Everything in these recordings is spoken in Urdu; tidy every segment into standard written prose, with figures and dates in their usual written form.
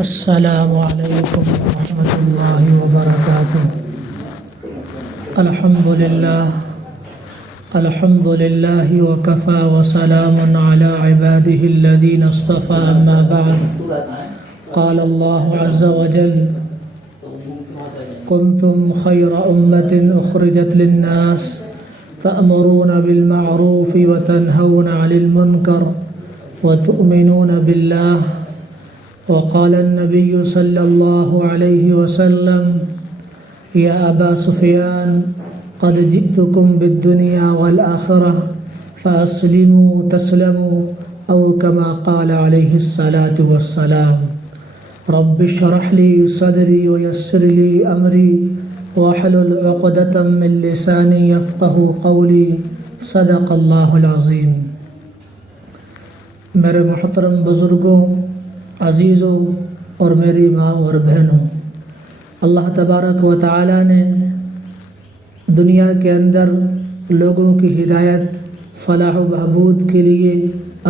السلام علیکم ورحمۃ اللہ وبرکاتہ۔ الحمد للہ وکفى وسلام علی عباده الذین اصطفى، اما بعد، قال اللہ عز وجل: کنتم خیر امۃ اخرجت للناس تأمرون بالمعروف وتنہون عن المنکر وتؤمنون باللہ۔ وقال النبي صلى الله عليه وسلم: يا أبا سفيان، قد جئتكم بالدنيا والآخرة فأسلموا تسلموا، أو كما قال عليه الصلاة والسلام۔ رب اشرح لي صدري ويسر لي أمري واحلل عقدة من لساني يفقهوا قولي، صدق الله العظيم۔ میرے محترم بزرگوں، عزیزوں اور میری ماں اور بہنوں، اللہ تبارک و تعالی نے دنیا کے اندر لوگوں کی ہدایت، فلاح و بہبود کے لیے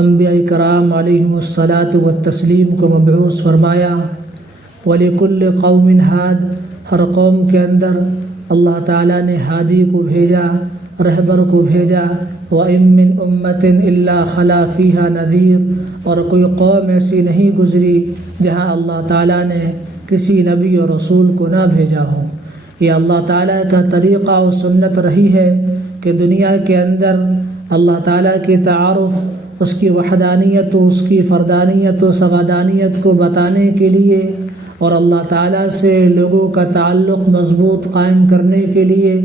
انبیاء کرام علیہم الصلاۃ والتسلیم کو مبعوث فرمایا۔ وَلِكُلِّ قَوْمٍ ہاد، ہر قوم کے اندر اللہ تعالیٰ نے ہادی کو بھیجا، رہبر کو بھیجا۔ وَإِن مِّنْ أُمَّةٍ إِلَّا خَلَا فِيهَا نَذِيرٌ، اور کوئی قوم ایسی نہیں گزری جہاں اللہ تعالیٰ نے کسی نبی اور رسول کو نہ بھیجا ہو۔ یہ اللہ تعالیٰ کا طریقہ و سنت رہی ہے کہ دنیا کے اندر اللہ تعالیٰ کی تعارف، اس کی وحدانیت و اس کی فردانیت و سوادانیت کو بتانے کے لیے، اور اللہ تعالیٰ سے لوگوں کا تعلق مضبوط قائم کرنے کے لیے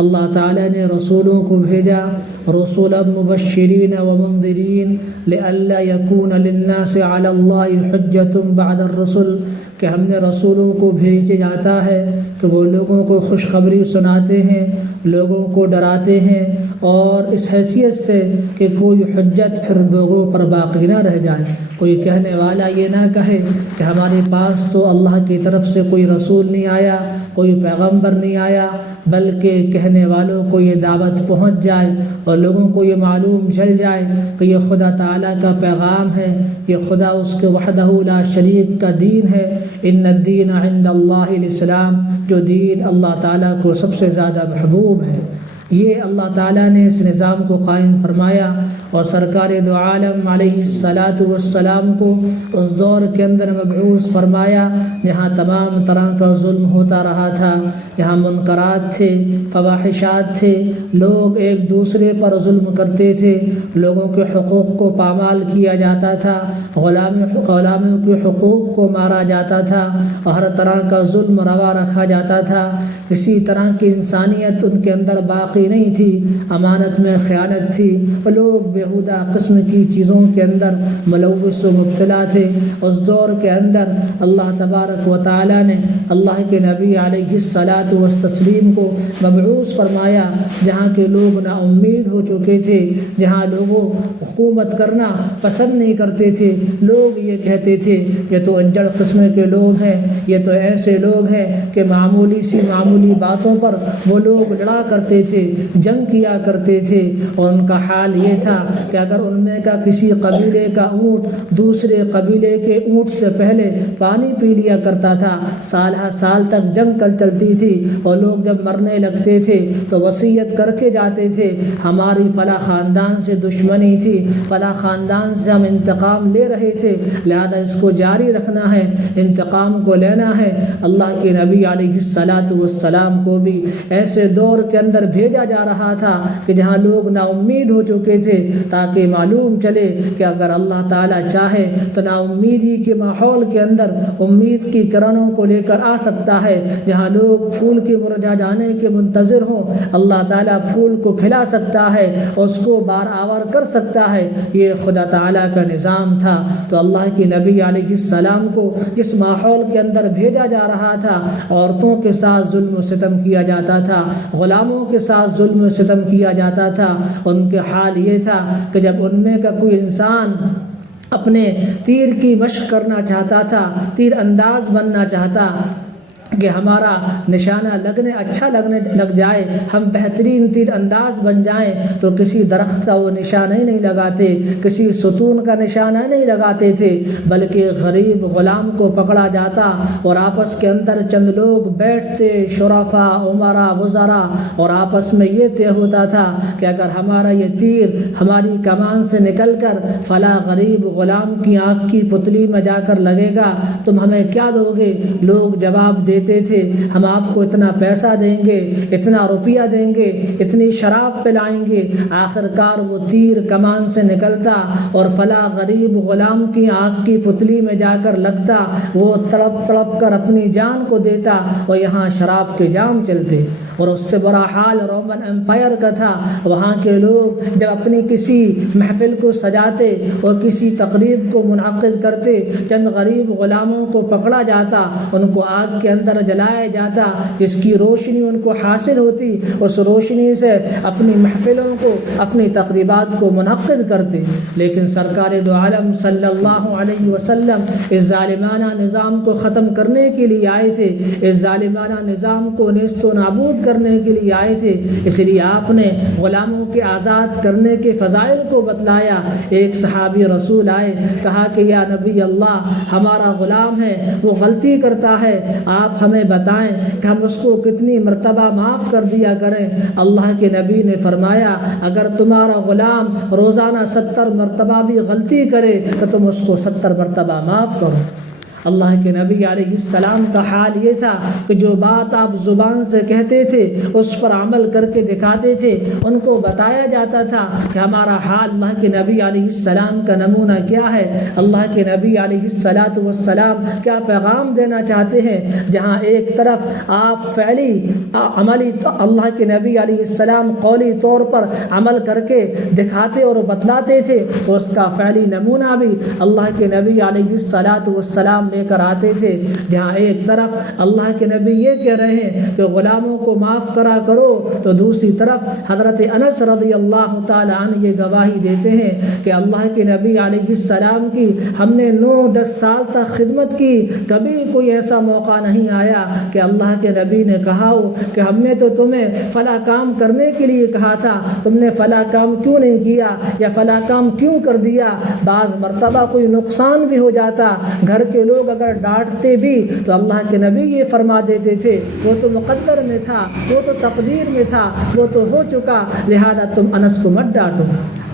اللہ تعالیٰ نے رسولوں کو بھیجا، رسولا مبشرین ومنذرین لئلا یکون للناس علی اللہ حجۃ بعد الرسل، کہ ہم نے رسولوں کو بھیجا جاتا ہے کہ وہ لوگوں کو خوشخبری سناتے ہیں، لوگوں کو ڈراتے ہیں، اور اس حیثیت سے کہ کوئی حجت پھر لوگوں پر باقی نہ رہ جائے۔ کوئی کہنے والا یہ نہ کہے کہ ہمارے پاس تو اللہ کی طرف سے کوئی رسول نہیں آیا، کوئی پیغمبر نہیں آیا، بلکہ کہنے والوں کو یہ دعوت پہنچ جائے اور لوگوں کو یہ معلوم چل جائے کہ یہ خدا تعالیٰ کا پیغام ہے، یہ خدا اس کے وحدہ لا شریک کا دین ہے۔ ان الدین عند اللہ الاسلام، جو دین اللہ تعالیٰ کو سب سے زیادہ محبوب ہے۔ یہ اللہ تعالیٰ نے اس نظام کو قائم فرمایا، اور سرکار دو عالم علیہ الصلاۃ والسلام کو اس دور کے اندر مبعوث فرمایا جہاں تمام طرح کا ظلم ہوتا رہا تھا، جہاں منکرات تھے، فواحشات تھے، لوگ ایک دوسرے پر ظلم کرتے تھے، لوگوں کے حقوق کو پامال کیا جاتا تھا، غلاموں کے حقوق کو مارا جاتا تھا، اور ہر طرح کا ظلم روا رکھا جاتا تھا۔ کسی طرح کی انسانیت ان کے اندر باقی نہیں تھی، امانت میں خیانت تھی، لوگ بیہودہ قسم کی چیزوں کے اندر ملوث و مبتلا تھے۔ اس دور کے اندر اللہ تبارک و تعالیٰ نے اللہ کے نبی علیہ الصلاۃ والتسلیم کو مبعوث فرمایا، جہاں کے لوگ نا امید ہو چکے تھے، جہاں لوگوں حکومت کرنا پسند نہیں کرتے تھے۔ لوگ یہ کہتے تھے یہ تو اجڑ قسم کے لوگ ہیں، یہ تو ایسے لوگ ہیں کہ معمولی باتوں پر وہ لوگ لڑا کرتے تھے، جنگ کیا کرتے تھے، اور ان کا حال یہ تھا کہ اگر ان میں کا کسی قبیلے کا اونٹ دوسرے قبیلے کے اونٹ سے پہلے پانی پی لیا کرتا تھا، سال ہر سال تک جنگ چلتی تھی، اور لوگ جب مرنے لگتے تھے تو وصیت کر کے جاتے تھے ہماری فلاں خاندان سے دشمنی تھی، فلاں خاندان سے ہم انتقام لے رہے تھے، لہذا اس کو جاری رکھنا ہے، انتقام کو لینا ہے۔ اللہ کے نبی علیہ الصلاۃ والسلام کو بھی ایسے دور کے اندر بھیجا جا رہا تھا کہ جہاں لوگ نا امید ہو چکے تھے، تاکہ معلوم چلے کہ اگر اللہ تعالیٰ چاہے تو نا امیدی کے ماحول کے اندر امید کی کرنوں کو لے کر آ سکتا ہے۔ جہاں لوگ پھول کے مرجھا جانے کے منتظر ہوں، اللہ تعالیٰ پھول کو کھلا سکتا ہے، اس کو بار آور کر سکتا ہے۔ یہ خدا تعالیٰ کا نظام تھا۔ تو اللہ کے نبی علیہ السلام کو جس ماحول کے اندر بھیجا جا رہا تھا، عورتوں کے ساتھ ظلم و ستم کیا جاتا تھا، غلاموں کے ساتھ ظلم و ستم کیا جاتا تھا۔ ان کے حال یہ تھا کہ جب ان میں کا کوئی انسان اپنے تیر کی مشق کرنا چاہتا تھا، تیر انداز بننا چاہتا کہ ہمارا نشانہ اچھا لگ جائے، ہم بہترین تیر انداز بن جائیں، تو کسی درخت کا وہ نشانہ ہی نہیں لگاتے، کسی ستون کا نشانہ نہیں لگاتے تھے، بلکہ غریب غلام کو پکڑا جاتا اور آپس کے اندر چند لوگ بیٹھتے، شرفاء، عمراء، وزراء، اور آپس میں یہ طے ہوتا تھا کہ اگر ہمارا یہ تیر ہماری کمان سے نکل کر فلاں غریب غلام کی آنکھ کی پتلی میں جا کر لگے گا، تم ہمیں کیا دو گے؟ لوگ جواب دیتے تھے، ہم آپ کو اتنا پیسہ دیں گے، اتنا روپیہ دیں گے، اتنی شراب پلائیں گے۔ آخر کار وہ تیر کمان سے نکلتا اور فلاں غریب غلام کی آنکھ کی پتلی میں جا کر لگتا، وہ تڑپ تڑپ کر اپنی جان کو دیتا اور یہاں شراب کے جام چلتے۔ اور اس سے برا حال رومن امپائر کا تھا، وہاں کے لوگ جب اپنی کسی محفل کو سجاتے اور کسی تقریب کو منعقد کرتے، چند غریب غلاموں کو پکڑا جاتا، ان کو آگ کے اندر جلایا جاتا، جس کی روشنی ان کو حاصل ہوتی، اس روشنی سے اپنی محفلوں کو، اپنی تقریبات کو منعقد کرتے۔ لیکن سرکار دو عالم صلی اللہ علیہ وسلم اس ظالمانہ نظام کو ختم کرنے کے لیے آئے تھے، اس ظالمانہ نظام کو نیست و نابود کرنے کے لیے آئے تھے، اس لیے آپ نے غلاموں کے آزاد کرنے کے فضائل کو بتلایا۔ ایک صحابی رسول آئے، کہا کہ یا نبی اللہ، ہمارا غلام ہے، وہ غلطی کرتا ہے، آپ ہمیں بتائیں کہ ہم اس کو کتنی مرتبہ معاف کر دیا کریں؟ اللہ کے نبی نے فرمایا، اگر تمہارا غلام روزانہ 70 مرتبہ بھی غلطی کرے تو تم اس کو 70 مرتبہ معاف کرو۔ اللہ کے نبی علیہ السلام کا حال یہ تھا کہ جو بات آپ زبان سے کہتے تھے اس پر عمل کر کے دکھاتے تھے۔ ان کو بتایا جاتا تھا کہ ہمارا حال اللہ کے نبی علیہ السلام کا نمونہ کیا ہے، اللہ کے نبی علیہ السلام کیا پیغام دینا چاہتے ہیں۔ جہاں ایک طرف آپ فعلی عملی اللہ کے نبی علیہ السلام قولی طور پر عمل کر کے دکھاتے اور بتلاتے تھے، تو اس کا فعلی نمونہ بھی اللہ کے نبی علیہ السلام لے کر آتے تھے۔ جہاں ایک طرف اللہ کے نبی یہ کہہ رہے ہیں کہ غلاموں کو معاف کرا کرو، تو دوسری طرف حضرت انس رضی اللہ تعالی عنہ یہ گواہی دیتے ہیں کہ اللہ کے نبی علیہ السلام کی ہم نے 9-10 سال تک خدمت کی، کبھی کوئی ایسا موقع نہیں آیا کہ اللہ کے نبی نے کہا ہو کہ ہم نے تو تمہیں فلاں کام کرنے کے لیے کہا تھا، تم نے فلاں کام کیوں نہیں کیا یا فلاں کام کیوں کر دیا۔ بعض مرتبہ کوئی نقصان بھی ہو جاتا، گھر کے لوگ اگر ڈانٹتے بھی تو اللہ کے نبی یہ فرما دیتے تھے، وہ تو مقدر میں تھا، وہ تو تقدیر میں تھا، وہ تو ہو چکا، لہذا تم انس کو مت ڈانٹو۔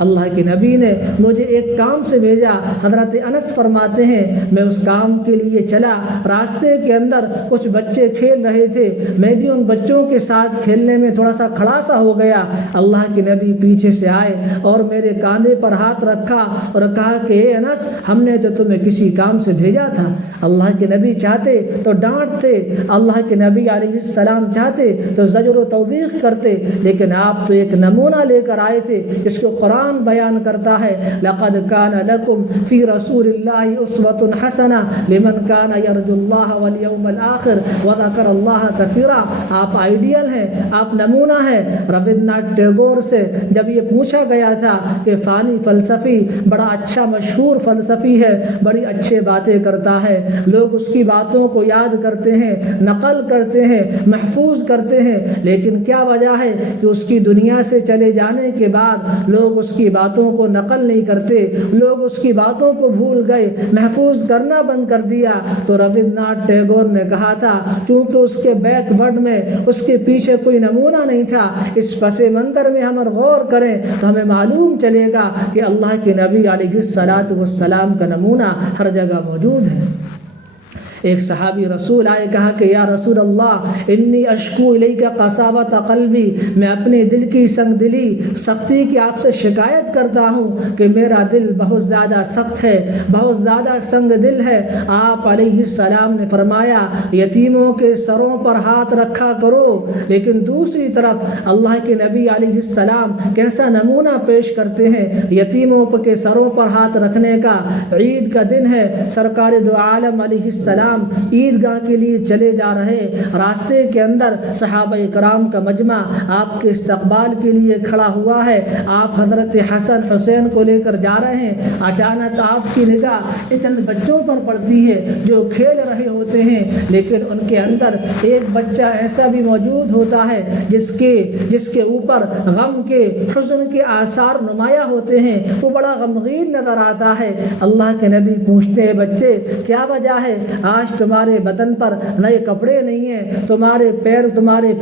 اللہ کے نبی نے مجھے ایک کام سے بھیجا، حضرت انس فرماتے ہیں میں اس کام کے لیے چلا، راستے کے اندر کچھ بچے کھیل رہے تھے، میں بھی ان بچوں کے ساتھ کھیلنے میں تھوڑا سا کھڑا سا ہو گیا۔ اللہ کے نبی پیچھے سے آئے اور میرے کاندھے پر ہاتھ رکھا اور کہا کہ اے انس، ہم نے تو تمہیں کسی کام سے بھیجا تھا۔ اللہ کے نبی چاہتے تو ڈانٹتے، اللہ کے نبی علیہ السلام چاہتے تو زجر و توبیخ کرتے، لیکن آپ تو ایک نمونہ لے کر آئے تھے جس کو قرآن بیان کرتا ہے، لقد کان لکم فی رسول اللہ اسوۃ حسنہ لمن کان یرجو اللہ والیوم الآخر وذکر اللہ کثیرا۔ آپ آئیڈیل ہیں، آپ نمونہ ہیں۔ رابندر ناتھ ٹیگور سے جب یہ پوچھا گیا تھا کہ فانی فلسفی بڑا اچھا مشہور فلسفی ہے، بڑی اچھے باتیں کرتا ہے، لوگ اس کی باتوں کو یاد کرتے ہیں، نقل کرتے ہیں، محفوظ کرتے ہیں، لیکن کیا وجہ ہے کہ اس کی دنیا سے چلے جانے کے بعد لوگ اس کی باتوں کو نقل نہیں کرتے، لوگ اس کی باتوں کو بھول گئے، محفوظ کرنا بند کر دیا۔ تو رابندر ناتھ ٹیگور نے کہا تھا کیونکہ اس کے بیک ورڈ میں اس کے پیچھے کوئی نمونہ نہیں تھا، اس پس منظر میں ہم غور کریں تو ہمیں معلوم چلے گا کہ اللہ کے نبی علیہ السلام کا نمونہ ہر جگہ موجود ہے۔ ایک صحابی رسول آئے، کہا کہ یا رسول اللہ انی اشکو الیک قساوۃ قلبی، میں اپنے دل کی سنگ دلی، سختی کی آپ سے شکایت کرتا ہوں کہ میرا دل بہت زیادہ سخت ہے، بہت زیادہ سنگ دل ہے۔ آپ علیہ السلام نے فرمایا یتیموں کے سروں پر ہاتھ رکھا کرو، لیکن دوسری طرف اللہ کے نبی علیہ السلام کیسا نمونہ پیش کرتے ہیں یتیموں کے سروں پر ہاتھ رکھنے کا۔ عید کا دن ہے، سرکار دو عالم علیہ السلام کرام عیدگاہ کے لیے چلے جا رہے، راستے کے اندر صحابہ کرام کا مجمع آپ کے استقبال کے لیے کھڑا ہوا ہے، آپ حضرت حسن حسین کو لے کر جا رہے ہیں، اچانک آپ کی نگاہ چند بچوں پر پڑتی ہے جو کھیل رہے ہوتے ہیں، لیکن ان کے اندر ایک بچہ ایسا بھی موجود ہوتا ہے جس کے اوپر غم کے، حزن کے آثار نمایاں ہوتے ہیں، وہ بڑا غمگین نظر آتا ہے۔ اللہ کے نبی پوچھتے ہیں بچے کیا وجہ ہے؟ آج تمہارے بدن پر نئے کپڑے نہیں ہیں، تمہارے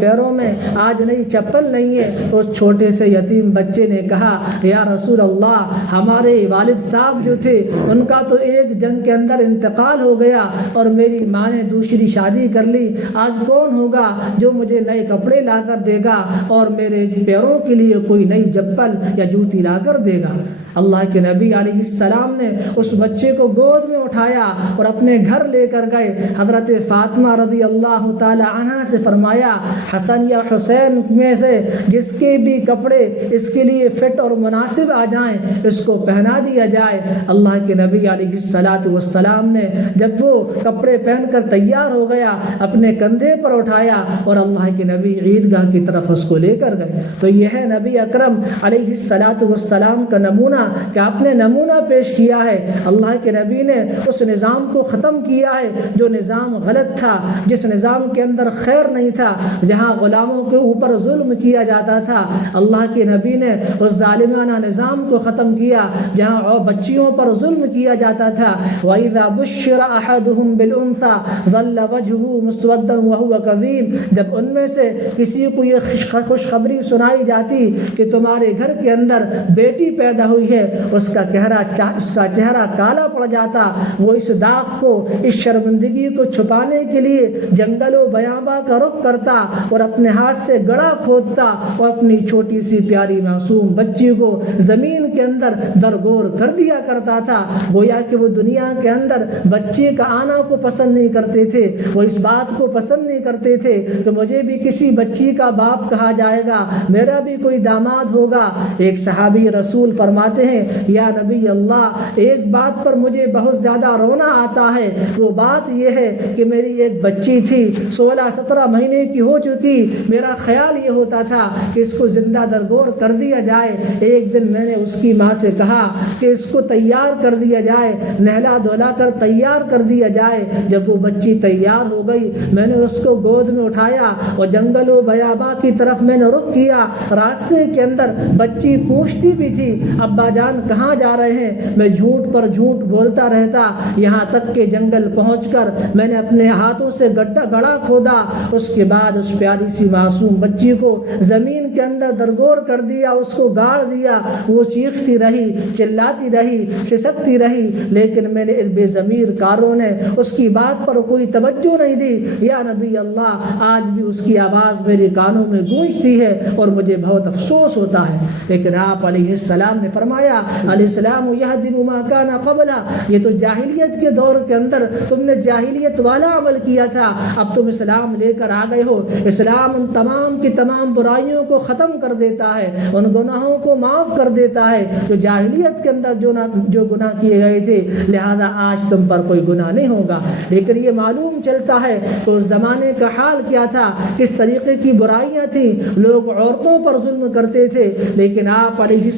پیروں میں آج نئی چپل نہیں ہے۔ تو اس چھوٹے سے یتیم بچے نے کہا یا رسول اللہ، ہمارے والد صاحب جو تھے ان کا تو ایک جنگ کے اندر انتقال ہو گیا اور میری ماں نے دوسری شادی کر لی، آج کون ہوگا جو مجھے نئے کپڑے لا کر دے گا اور میرے پیروں کے لیے کوئی نئی چپل یا جوتی لا کر دے گا؟ اللہ کے نبی علیہ السلام نے اس بچے کو گود میں اٹھایا اور اپنے گھر لے کر گئے۔ حضرت فاطمہ رضی اللہ تعالی عنہا سے فرمایا حسن یا حسین میں سے جس کے بھی کپڑے اس کے لیے فٹ اور مناسب آ جائیں اس کو پہنا دیا جائے۔ اللہ کے نبی علیہ السلام نے جب وہ کپڑے پہن کر تیار ہو گیا اپنے کندھے پر اٹھایا اور اللہ کے نبی عیدگاہ کی طرف اس کو لے کر گئے۔ تو یہ ہے نبی اکرم علیہ السلام کا نمونہ کہ آپ نے نمونہ پیش کیا ہے۔ اللہ کے نبی نے اس نظام کو ختم کیا ہے جو نظام غلط تھا، جس نظام کے اندر خیر نہیں تھا، جہاں غلاموں کے اوپر ظلم کیا جاتا تھا۔ اللہ کے نبی نے اس ظالمانہ نظام کو ختم کیا جہاں بچیوں پر ظلم کیا جاتا تھا۔ وَإِذَا بُشِّرَ أَحَدُهُم بِالْأُنثَىٰ ظَلَّ وَجْهُهُ مُسْوَدًّا وَهُوَ كَظِيمٌ، جب ان میں سے کسی کو یہ خوشخبری سنائی جاتی کہ تمہارے گھر کے اندر بیٹی پیدا ہوئی ہے، اس کا چہرہ کالا پڑ جاتا، وہ اس داغ کو، اس شرمندگی کو چھپانے کے لیے جنگل و بیاباں کا رخ کرتا اور اپنے ہاتھ سے گڑھا کھودتا اور اپنی چھوٹی سی پیاری معصوم بچی کو زمین کے اندر درگور کر دیا کرتا تھا۔ گویا کہ وہ دنیا کے اندر بچے کا آنا کو پسند نہیں کرتے تھے، وہ اس بات کو پسند نہیں کرتے تھے کہ مجھے بھی کسی بچی کا باپ کہا جائے گا، میرا بھی کوئی داماد ہوگا۔ ایک صحابی رسول فرماتے ہیں یا نبی اللہ، ایک بات پر مجھے بہت زیادہ رونا آتا ہے، وہ بات یہ ہے کہ میری ایک بچی تھی 16-17 مہینے کی ہو چکی، میرا خیال یہ ہوتا تھا کہ اس کو زندہ درگور کر دیا جائے۔ ایک دن میں نے اس کی ماں سے کہا کہ اس کو تیار کر دیا جائے، نہلا دھلا کر تیار کر دیا جائے۔ جب وہ بچی تیار ہو گئی میں نے اس کو گود میں اٹھایا اور جنگل و بیاباں کی طرف میں نے رخ کیا۔ راستے کے اندر بچی پوچھتی بھی تھی ابا جان کہاں جا رہے ہیں؟ میں جھوٹ پر جھوٹ بولتا رہتا، یہاں تک کہ جنگل پہنچ کر میں نے اپنے ہاتھوں سے گڑھا کھودا، اس کے بعد اس پیاری سی معصوم بچی کو زمین کے اندر درگور کر دیا، اس کو گاڑ دیا۔ وہ چیختی رہی، چلاتی رہی، سسکتی رہی، لیکن میں نے بے ضمیر کاروں نے اس کی بات پر کوئی توجہ نہیں دی۔ یا نبی اللہ، آج بھی اس کی آواز میرے کانوں میں گونجتی ہے اور مجھے بہت افسوس ہوتا ہے۔ لیکن آپ علیہ السلام نے فرمایا علیہ السلام یہدم ما کان قبلہ، یہ تو جاہلیت کے دور کے اندر تم نے جاہلیت والا عمل کیا تھا، اب تم اسلام لے کر آ گئے ہو۔ اسلام ان تمام کی تمام برائیوں کو ختم کر دیتا ہے، ان گناہوں کو معاف کر دیتا ہے جو جاہلیت کے اندر جو گناہ کیے گئے تھے، لہذا آج تم پر کوئی گناہ نہیں ہوگا۔ لیکن یہ معلوم چلتا ہے کہ اس زمانے کا حال کیا تھا، کس طریقے کی برائیاں تھیں، لوگ عورتوں پر ظلم کرتے تھے، لیکن آپ علیہ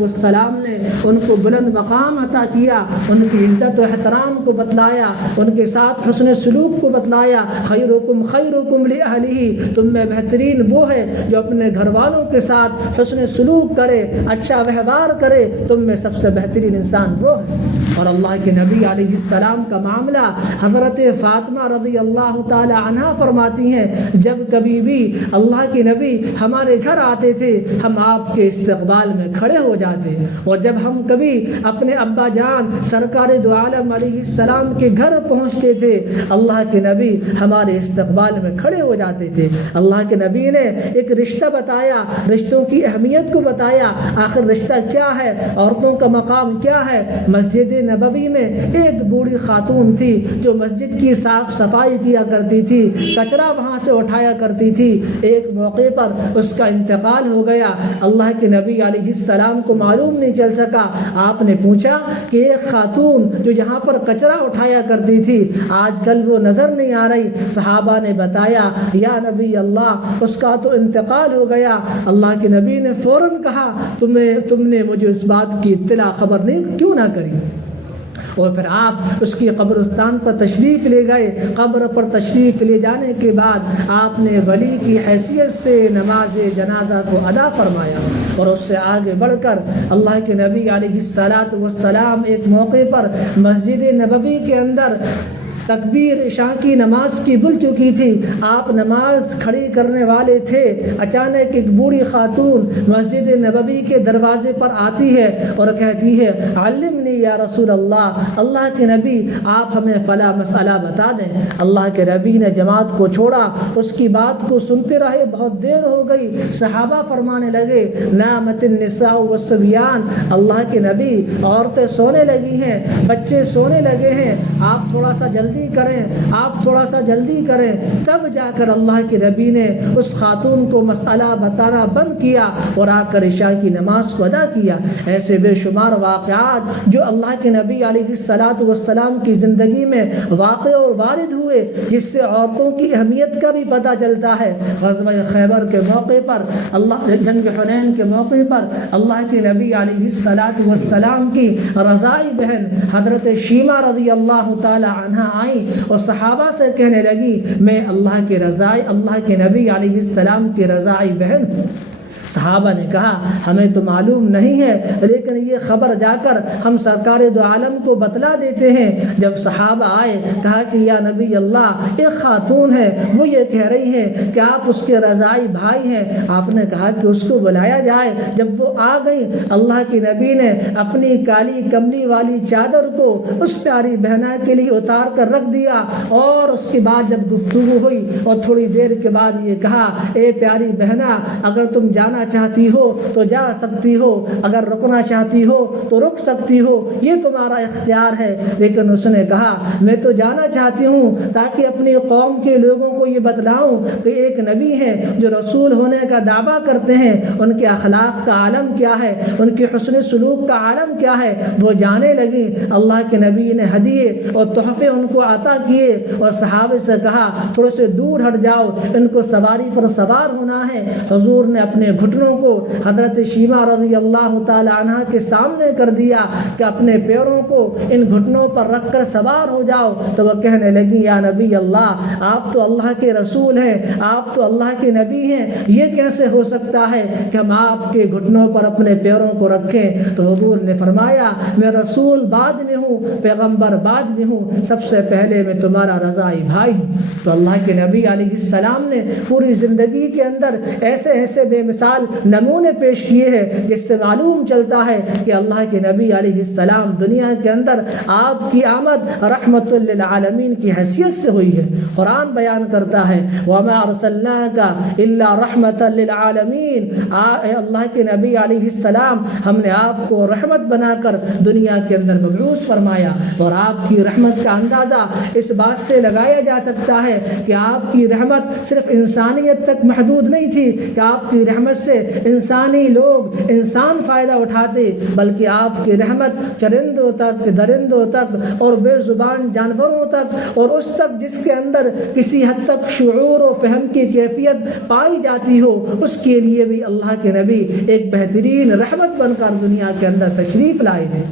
السلام نے ان کو بلند مقام عطا کیا، ان کی عزت و احترام کو بتلایا، ان کے ساتھ حسن سلوک کو بتلایا۔ خیرکم خیرکم لأہلہ، تم میں بہترین وہ ہے جو اپنے گھر والوں کے ساتھ حسن سلوک کرے، اچھا ویوہار کرے، تم میں سب سے بہترین انسان وہ ہے۔ اور اللہ کے نبی علیہ السلام کا معاملہ حضرت فاطمہ رضی اللہ تعالی عنہا فرماتی ہیں جب کبھی بھی اللہ کے نبی ہمارے گھر آتے تھے ہم آپ کے استقبال میں کھڑے ہو جاتے، اور جب ہم کبھی اپنے ابا جان سرکار دو عالم علیہ السلام کے گھر پہنچتے تھے اللہ کے نبی ہمارے استقبال میں کھڑے ہو جاتے تھے۔ اللہ کے نبی نے ایک رشتہ بتایا، رشتوں کی اہمیت کو بتایا، آخر رشتہ کیا ہے، عورتوں کا مقام کیا ہے۔ مسجد نبوی میں ایک بوڑھی خاتون تھی جو مسجد کی صاف صفائی کیا کرتی تھی، کچرا وہاں سے اٹھایا کرتی تھی۔ ایک موقع پر اس کا انتقال ہو گیا، اللہ کے نبی علیہ السلام کو معلوم نہیں چل سکا۔ آپ نے پوچھا کہ ایک خاتون جو یہاں پر کچرا اٹھایا کرتی تھی آج کل وہ نظر نہیں آ رہی۔ صحابہ نے بتایا یا نبی اللہ اس کا تو انتقال ہو گیا۔ اللہ کے نبی نے فوراً کہا تم نے مجھے اس بات کی اطلاع خبر نہیں کیوں نہ کری؟ اور پھر آپ اس کی قبرستان پر تشریف لے گئے۔ قبر پر تشریف لے جانے کے بعد آپ نے ولی کی حیثیت سے نماز جنازہ کو ادا فرمایا، اور اس سے آگے بڑھ کر اللہ کے نبی علیہ السلام ایک موقع پر مسجد نبوی کے اندر تکبیر عشاء کی نماز کی بھول چکی تھی، آپ نماز کھڑی کرنے والے تھے، اچانک ایک بوڑھی خاتون مسجد نبوی کے دروازے پر آتی ہے اور کہتی ہے علمنی یا رسول اللہ، اللہ کے نبی آپ ہمیں فلاں مسئلہ بتا دیں۔ اللہ کے نبی نے جماعت کو چھوڑا، اس کی بات کو سنتے رہے، بہت دیر ہو گئی۔ صحابہ فرمانے لگے نامت النساء والصبیان، اللہ کے نبی عورتیں سونے لگی ہیں، بچے سونے لگے ہیں، آپ تھوڑا سا جلدی کریں۔ تب جا کر اللہ کے نبی نے اس خاتون کو مسئلہ بتانا بند کیا اور آ کر عشاء کی نماز کو ادا کیا۔ ایسے بے شمار واقعات جو اللہ کے نبی علیہ السلام کی زندگی میں واقع اور وارد ہوئے، جس سے عورتوں کی اہمیت کا بھی پتہ چلتا ہے۔ غزوہ خیبر کے موقع پر، جنگ حنین کے موقع پر اللہ کے نبی علیہ السلام کی رضاعی بہن حضرت شیمہ رضی اللہ تعالی عنہا آئیں اور صحابہ سے کہنے لگی میں اللہ کے نبی علیہ السلام کی رضاعی بہن ہوں۔ صحابہ نے کہا ہمیں تو معلوم نہیں ہے، لیکن یہ خبر جا کر ہم سرکار دو عالم کو بتلا دیتے ہیں۔ جب صحابہ آئے کہا کہ یا نبی اللہ ایک خاتون ہے، وہ یہ کہہ رہی ہے کہ آپ اس کے رضاعی بھائی ہیں۔ آپ نے کہا کہ اس کو بلایا جائے۔ جب وہ آ گئی اللہ کے نبی نے اپنی کالی کملی والی چادر کو اس پیاری بہنا کے لیے اتار کر رکھ دیا، اور اس کے بعد جب گفتگو ہوئی اور تھوڑی دیر کے بعد یہ کہا اے پیاری بہنا اگر تم جانا چاہتی ہو تو جا سکتی ہو، اگر رکنا چاہتی ہو تو رک سکتی ہو، یہ تمہارا اختیار ہے۔ لیکن اس نے کہا میں تو جانا چاہتی ہوں تاکہ اپنی قوم کے لوگوں کو یہ بتلاؤں کہ ایک نبی ہے جو رسول ہونے کا دعویٰ کرتے ہیں، ان کے اخلاق کا عالم کیا ہے، ان کے حسن سلوک کا عالم کیا ہے، وہ جانے لگی۔ اللہ کے نبی نے ہدیے اور تحفے ان کو عطا کیے اور صحابہ سے کہا تھوڑے سے دور ہٹ جاؤ، ان کو سواری پر سوار ہونا ہے۔ حضور نے اپنے گھٹنوں کو حضرت شیمہ رضی اللہ تعالی عنہ کے سامنے کر دیا کہ اپنے پیروں کو ان گھٹنوں پر رکھ کر سوار ہو جاؤ۔ تو وہ کہنے لگی یا نبی اللہ آپ تو اللہ کے رسول ہیں، آپ تو اللہ کے نبی ہیں، یہ کیسے ہو سکتا ہے کہ ہم آپ کے گھٹنوں پر اپنے پیروں کو رکھیں؟ تو حضور نے فرمایا میں رسول بعد میں ہوں، پیغمبر بعد میں ہوں، سب سے پہلے میں تمہارا رضاعی بھائی ہوں۔ تو اللہ کے نبی علیہ السلام نے پوری زندگی کے اندر ایسے بے مثال نمونے پیش کیے ہیں جس سے معلوم چلتا ہے کہ اللہ کے نبی علیہ السلام دنیا کے اندر آپ کی آمد رحمت للعالمین کی حیثیت سے ہوئی ہے۔ قرآن بیان کرتا ہے وَمَا أَرْسَلْنَاكَ إِلَّا رَحْمَةً لِلْعَالَمِينَ، اے اللہ کے نبی علیہ السلام ہم نے آپ کو رحمت بنا کر دنیا کے اندر مبعوث فرمایا۔ اور آپ کی رحمت کا اندازہ اس بات سے لگایا جا سکتا ہے کہ آپ کی رحمت صرف انسانیت تک محدود نہیں تھی کہ آپ کی رحمت سے انسانی لوگ انسان فائدہ اٹھاتے، بلکہ آپ کی رحمت چرندوں تک، درندوں تک اور بے زبان جانوروں تک، اور اس تک جس کے اندر کسی حد تک شعور و فہم کی کیفیت پائی جاتی ہو، اس کے لیے بھی اللہ کے نبی ایک بہترین رحمت بن کر دنیا کے اندر تشریف لائے تھے۔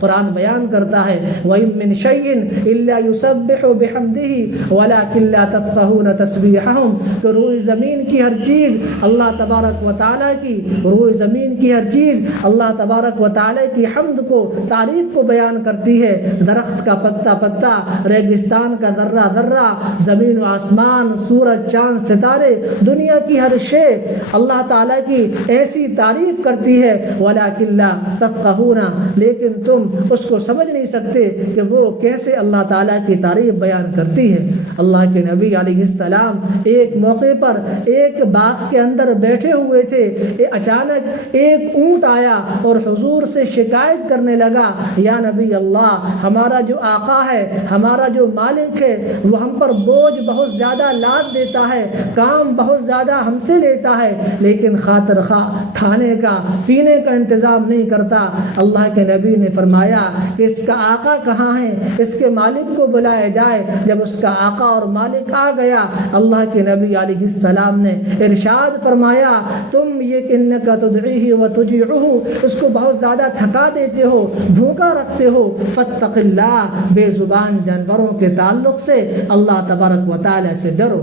قرآن بیان کرتا ہے وَإِن مِّن شَيْءٍ إِلَّا يُسَبِّحُ بِحَمْدِهِ وَلَٰكِن لَّا تَفْقَهُونَ تَسْبِيحَهُمْ، کہ روئے زمین کی ہر چیز اللہ تبارک و تعالیٰ کی، روئے زمین کی ہر چیز اللہ تبارک و تعالیٰ کی حمد کو، تعریف کو بیان کرتی ہے۔ درخت کا پتا پتا، ریگستان کا ذرہ ذرہ، زمین و آسمان، سورج چاند ستارے، دنیا کی ہر شے اللہ تعالیٰ کی ایسی تعریف کرتی ہے۔ وَلَٰكِن لَّا تَفْقَهُونَ، لیکن تم تم اس کو سمجھ نہیں سکتے کہ وہ کیسے اللہ تعالیٰ کی تعریف بیان کرتی ہے۔ اللہ کے نبی علیہ السلام ایک موقع پر ایک باغ کے اندر بیٹھے ہوئے تھے، اچانک ایک اونٹ آیا اور حضور سے شکایت کرنے لگا، یا نبی اللہ، ہمارا جو آقا ہے، ہمارا جو مالک ہے، وہ ہم پر بوجھ بہت زیادہ لاد دیتا ہے، کام بہت زیادہ ہم سے لیتا ہے، لیکن خاطر خواہ کھانے کا پینے کا انتظام نہیں کرتا۔ اللہ کے نبی نے فرمایا کہ اس کا آقا کہاں ہے، اس کے مالک کو بلایا جائے۔ جب اس کا آقا اور مالک آ گیا، اللہ کے نبی علیہ السلام نے ارشاد فرمایا، تم یہ انک تدعیہ و تجیعہ، اس کو بہت زیادہ تھکا دیتے ہو، بھوکا رکھتے ہو، فاتق اللہ، بے زبان جانوروں کے تعلق سے اللہ تبارک و تعالی سے ڈرو۔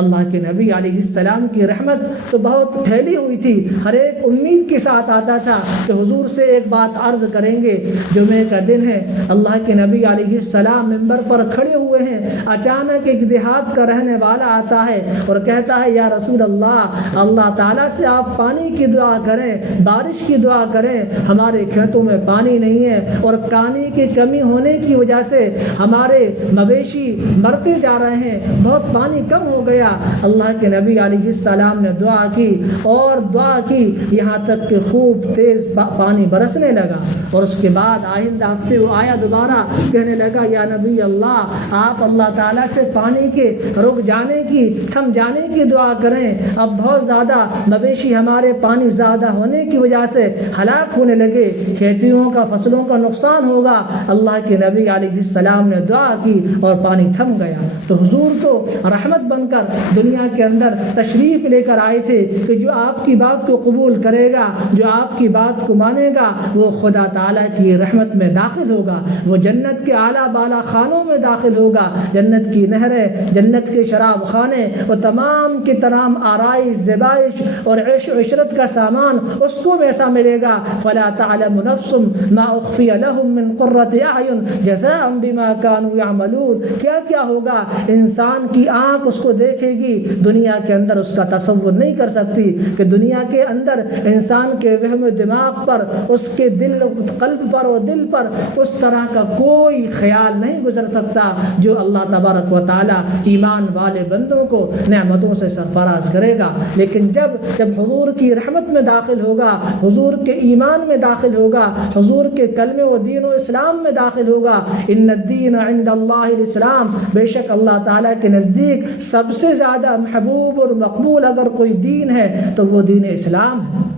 اللہ کے نبی علیہ السلام کی رحمت تو بہت پھیلی ہوئی تھی، ہر ایک امید کے ساتھ آتا تھا کہ حضور سے ایک بات عرض کریں گے۔ جمعے کا دن ہے، اللہ کے نبی علیہ السلام منبر پر کھڑے ہوئے ہیں، اچانک ایک دیہات کا رہنے والا آتا ہے اور کہتا ہے، یا رسول اللہ، اللہ تعالیٰ سے آپ پانی کی دعا کریں، بارش کی دعا کریں، ہمارے کھیتوں میں پانی نہیں ہے اور پانی کی کمی ہونے کی وجہ سے ہمارے مویشی مرتے جا رہے ہیں، بہت پانی کم ہو گیا۔ اللہ کے نبی علیہ السلام نے دعا کی اور دعا کی یہاں تک کہ خوب تیز پانی برسنے لگا، اور اس کے بعد آئندہ ہفتے وہ آیا، دوبارہ کہنے لگا، یا نبی اللہ، آپ اللہ تعالیٰ سے پانی کے رک جانے کی، تھم جانے کی دعا کریں، اب بہت زیادہ مویشی ہمارے پانی زیادہ ہونے کی وجہ سے ہلاک ہونے لگے، کھیتیوں کا فصلوں کا نقصان ہوگا۔ اللہ کے نبی علیہ السلام نے دعا کی اور پانی تھم گیا۔ تو حضور تو رحمت بن کر دنیا کے اندر تشریف لے کر آئے تھے کہ جو آپ کی بات کو قبول کرے گا، جو آپ کی بات کو مانے گا، وہ خدا تعالیٰ کی رحمت میں داخل ہوگا، وہ جنت کے اعلیٰ بالا خانوں میں داخل ہوگا، جنت کی نہریں، جنت کے شراب خانے اور تمام کی تمام آرائش، زیبائش اور عیش و عشرت کا سامان اس کو ویسا ملے گا۔ فلا تعلم نفس ما اخفی لهم من قرۃ اعین جزاء بما كانوا يعملون، کیا کیا ہوگا، انسان کی آنکھ اس کو دیکھے گی، دنیا کے اندر اس کا تصور نہیں کر سکتی کہ دنیا کے اندر انسان کے وہم دماغ پر، اس کے دل قلب پر اور دل پر اس طرح کا کوئی خیال نہیں گزر سکتا جو اللہ تبارک و تعالی ایمان والے بندوں کو نعمتوں سے سرفراز کرے گا۔ لیکن جب حضور کی رحمت میں داخل ہوگا، حضور کے ایمان میں داخل ہوگا، حضور کے کلمے و دین و اسلام میں داخل ہوگا، ان الدین عند اللہ الاسلام، بے شک اللہ تعالیٰ کے نزدیک سب سے زیادہ محبوب اور مقبول اگر کوئی دین ہے تو وہ دین اسلام ہے۔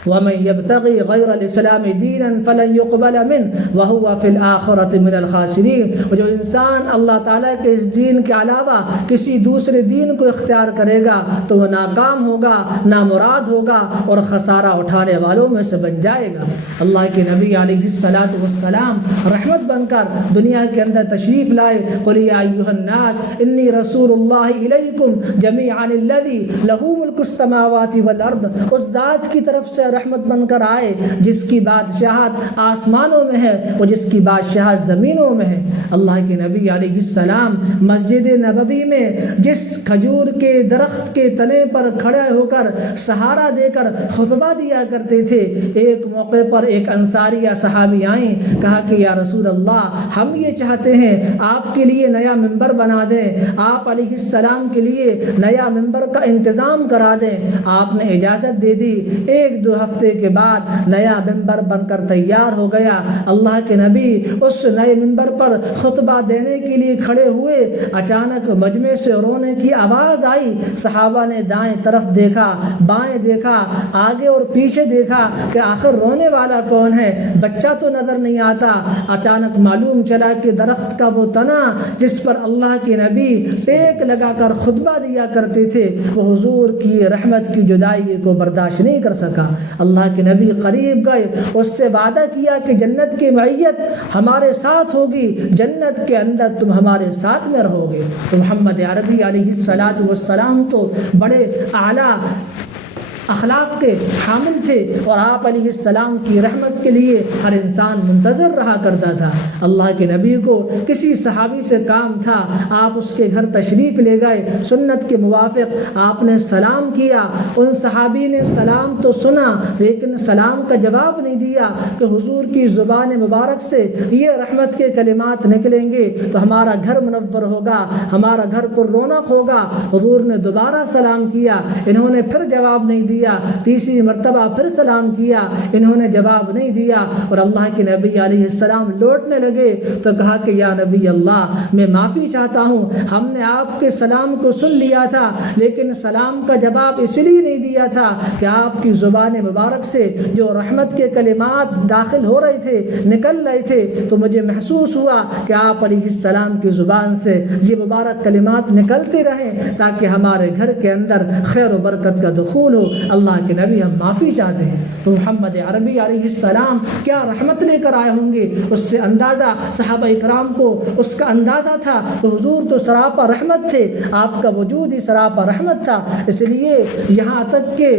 وَمَن يَبْتَغِي غَيْرَ الْإِسْلَامِ دِينًا فَلَن يُقْبَلَ مِنْهُ وَهُوَ فِي الْآخِرَةِ مِنَ الْخَاسِرِينَ، اور جو انسان اللہ تعالیٰ کے اس دین کے علاوہ کسی دوسرے دین کو اختیار کرے گا تو وہ ناکام ہوگا، نامراد ہوگا اور خسارہ اٹھانے والوں میں سے بن جائے گا۔ اللہ کے نبی علیہ السلام رحمت بن کر دنیا کے اندر تشریف لائے۔ قُلْ يَا أَيُّهَا النَّاسُ إِنِّي رَسُولُ اللَّهِ إِلَيْكُمْ جَمِيعًا الَّذِي لَهُ مُلْكُ السَّمَاوَاتِ وَالْأَرْضِ، اس ذات کی طرف سے رحمت بن کر آئے جس کی بادشاہت آسمانوں میں ہے اور جس کی بادشاہت زمینوں میں ہے۔ اللہ کے نبی علیہ السلام مسجد نبوی میں جس کھجور کے درخت کے تنے پر کھڑے ہو کر سہارا دے کر خطبہ دیا کرتے تھے، ایک موقع پر ایک انصاریہ صحابی آئیں، کہا کہ یا رسول اللہ، ہم یہ چاہتے ہیں آپ کے لیے نیا ممبر بنا دیں، آپ علیہ السلام کے لیے نیا ممبر کا انتظام کرا دیں۔ آپ نے اجازت دے دی۔ ایک دو ہفتے کے بعد نیا ممبر بن کر تیار ہو گیا۔ اللہ کے نبی اس نئے ممبر پر خطبہ دینے کے لیے کھڑے ہوئے، اچانک مجمع سے رونے کی آواز آئی۔ صحابہ نے دائیں طرف دیکھا، بائیں دیکھا، آگے اور پیچھے دیکھا کہ آخر رونے والا کون ہے، بچہ تو نظر نہیں آتا۔ اچانک معلوم چلا کہ درخت کا وہ تنا جس پر اللہ کے نبی ٹیک لگا کر خطبہ دیا کرتے تھے، وہ حضور کی رحمت کی جدائی کو برداشت نہیں کر سکا۔ اللہ کے نبی قریب گئے، اس سے وعدہ کیا کہ جنت کی معیت ہمارے ساتھ ہوگی، جنت کے اندر تم ہمارے ساتھ میں رہو گے۔ تو محمد عربی علیہ السلام تو بڑے اعلیٰ اخلاق کے حامل تھے، اور آپ علیہ السلام کی رحمت کے لیے ہر انسان منتظر رہا کرتا تھا۔ اللہ کے نبی کو کسی صحابی سے کام تھا، آپ اس کے گھر تشریف لے گئے، سنت کے موافق آپ نے سلام کیا، ان صحابی نے سلام تو سنا لیکن سلام کا جواب نہیں دیا کہ حضور کی زبان مبارک سے یہ رحمت کے کلمات نکلیں گے تو ہمارا گھر منور ہوگا، ہمارا گھر پر رونق ہوگا۔ حضور نے دوبارہ سلام کیا، انہوں نے پھر جواب نہیں دیا، تیسری مرتبہ پھر سلام کیا، انہوں نے جواب نہیں دیا، اور اللہ کے نبی علیہ السلام لوٹنے لگے تو کہا کہ یا نبی اللہ، میں معافی چاہتا ہوں، ہم نے آپ کے سلام کو سن لیا تھا لیکن سلام کا جواب اس لیے نہیں دیا تھا کہ آپ کی زبان مبارک سے جو رحمت کے کلمات داخل ہو رہے تھے، نکل رہے تھے، تو مجھے محسوس ہوا کہ آپ علیہ السلام کی زبان سے یہ مبارک کلمات نکلتے رہیں تاکہ ہمارے گھر کے اندر خیر و برکت کا دخول ہو۔ اللہ کے نبی ہم معافی چاہتے ہیں۔ تو محمد عربی علیہ السلام کیا رحمت لے کر آئے ہوں گے، اس سے اندازہ صحابہ اکرام کو اس کا اندازہ تھا کہ حضور تو سراپا رحمت تھے، آپ کا وجود ہی سراپا رحمت تھا۔ اس لیے یہاں تک کہ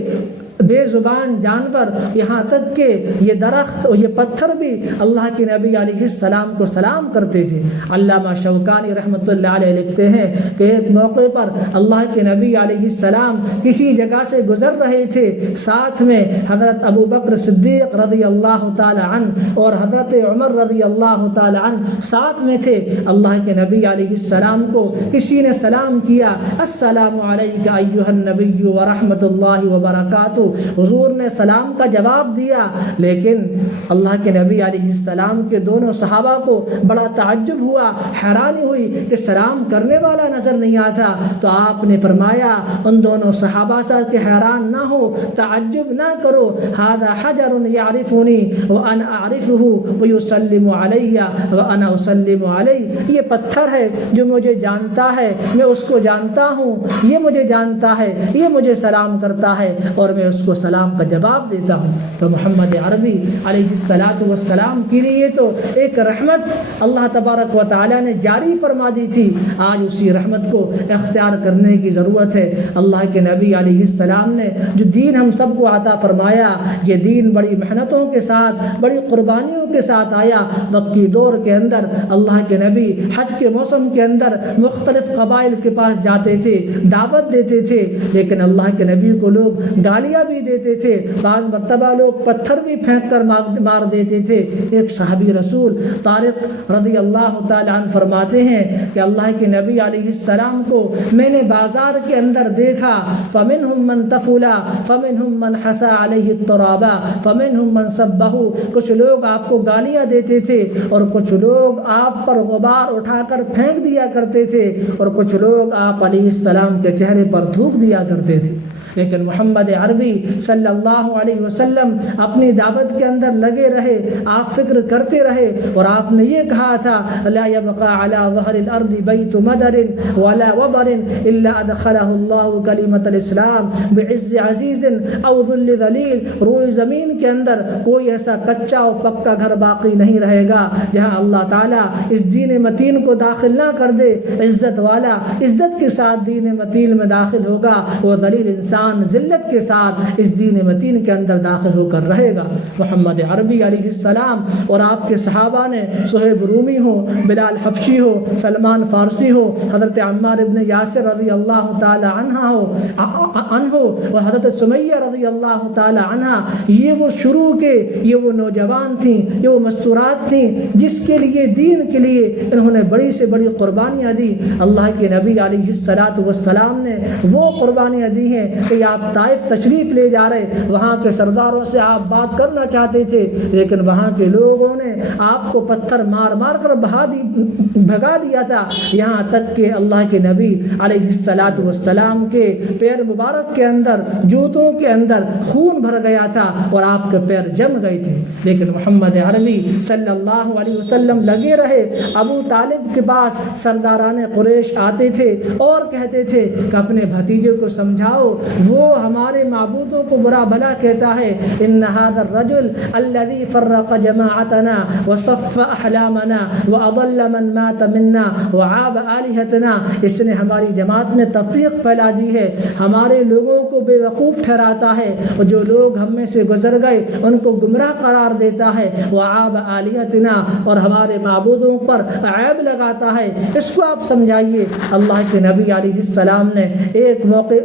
بے زبان جانور، یہاں تک کہ یہ درخت اور یہ پتھر بھی اللہ کے نبی علیہ السلام کو سلام کرتے تھے۔ علامہ شوکانی رحمۃ اللہ علیہ لکھتے ہیں کہ ایک موقع پر اللہ کے نبی علیہ السلام کسی جگہ سے گزر رہے تھے، ساتھ میں حضرت ابو بکر صدیق رضی اللہ تعالی عنہ اور حضرت عمر رضی اللہ تعالی عنہ ساتھ میں تھے۔ اللہ کے نبی علیہ السلام کو کسی نے سلام کیا، السلام علیک ایھا النبی ورحمۃ اللہ وبرکاتہ۔ حضور نے سلام کا جواب دیا، لیکن اللہ کے نبی علیہ السلام کے دونوں صحابہ کو بڑا تعجب ہوا، حیرانی ہوئی کہ سلام کرنے والا نظر نہیں آتا۔ تو آپ نے فرمایا ان دونوں صحابہ سے کہ حیران نہ ہو، تعجب نہ کرو، ھذا حجر یعرفنی وانا اعرفہ ویسلم علی وانا اسلم علیہ۔ یہ پتھر ہے جو مجھے جانتا ہے، میں اس کو جانتا ہوں، یہ مجھے جانتا ہے، یہ مجھے سلام کرتا ہے اور میں اس کو سلام کا جواب دیتا ہوں۔ تو محمد عربی علیہ السلام کے لیے تو ایک رحمت اللہ تبارک و تعالی نے جاری فرما دی تھی، آج اسی رحمت کو اختیار کرنے کی ضرورت ہے۔ اللہ کے نبی علیہ السلام نے جو دین ہم سب کو عطا فرمایا، یہ دین بڑی محنتوں کے ساتھ، بڑی قربانیوں کے ساتھ آیا۔ مکی دور کے اندر اللہ کے نبی حج کے موسم کے اندر مختلف قبائل کے پاس جاتے تھے، دعوت دیتے تھے، لیکن اللہ کے نبی کو لوگ گالیاں بھی دیتے تھے، بعض مرتبہ لوگ پتھر بھی پھینک کر مار دیتے تھے۔ ایک صحابی رسول طارق رضی اللہ تعالی عنہ فرماتے ہیں کہ اللہ کے نبی علیہ السلام کو میں نے بازار کے اندر دیکھا، فمنہم من تفلا فمنہم من حسا علیہ التراب فمنہم من سبہ، کچھ لوگ آپ کو گالیاں دیتے تھے اور کچھ لوگ آپ پر غبار اٹھا کر پھینک دیا کرتے تھے اور کچھ لوگ آپ علیہ السلام کے چہرے پر تھوک دیا کرتے تھے۔ لیکن محمد عربی صلی اللہ علیہ وسلم اپنی دعوت کے اندر لگے رہے، آپ فکر کرتے رہے، اور آپ نے یہ کہا تھا لا يبقى على ظهر الارض بيت مدر ولا وبر الا ادخله الله كلمة الاسلام بعز عزيز او ذل ذلیل۔ روئے زمین کے اندر کوئی ایسا کچا اور پکا گھر باقی نہیں رہے گا جہاں اللہ تعالیٰ اس دین متین کو داخل نہ کر دے۔ عزت والا عزت کے ساتھ دین متین میں داخل ہوگا، وہ ذلیل انسان ذلت کے ساتھ اس دین متین کے اندر داخل ہو کر رہے گا۔ محمد عربی علیہ السلام اور آپ کے صحابہ نے، صہیب رومی ہو، بلال حبشی ہو، سلمان فارسی ہو، حضرت عمار ابن یاسر رضی اللہ تعالی عنہ اور حضرت سمیہ رضی اللہ تعالی عنہ، یہ وہ شروع کے، یہ وہ نوجوان تھیں، یہ وہ مستورات تھیں جس کے لیے دین کے لیے انہوں نے بڑی سے بڑی قربانیاں دی۔ اللہ کے نبی علیہ السلام نے وہ قربانیاں دی ہیں کہ آپ طائف تشریف لے جا رہے، وہاں کے سرداروں سے آپ بات کرنا چاہتے تھے، لیکن وہاں کے لوگوں نے آپ کو پتھر مار مار کر بھگا دیا تھا، یہاں تک کہ اللہ کے نبی علیہ السلام کے پیر مبارک کے اندر، جوتوں کے اندر خون بھر گیا تھا اور آپ کے پیر جم گئے تھے۔ لیکن محمد عربی صلی اللہ علیہ وسلم لگے رہے۔ ابو طالب کے پاس سرداران قریش آتے تھے اور کہتے تھے کہ اپنے بھتیجے کو سمجھاؤ وہ ہمارے معبودوں کو برا بھلا کہتا ہے، ان هذا الرجل الذي فرق جماعتنا وصف احلامنا واضل من مات منا وعاب الهتنا، اس نے ہماری جماعت میں تفریق پھیلا دی ہے، ہمارے لوگوں کو بے وقوف ٹھہراتا ہے، اور جو لوگ ہم میں سے گزر گئے ان کو گمراہ قرار دیتا ہے، وعاب الهتنا، اور ہمارے معبودوں پر عیب لگاتا ہے۔ اس کو آپ سمجھائیے۔ اللہ کے نبی علیہ السلام نے ایک موقع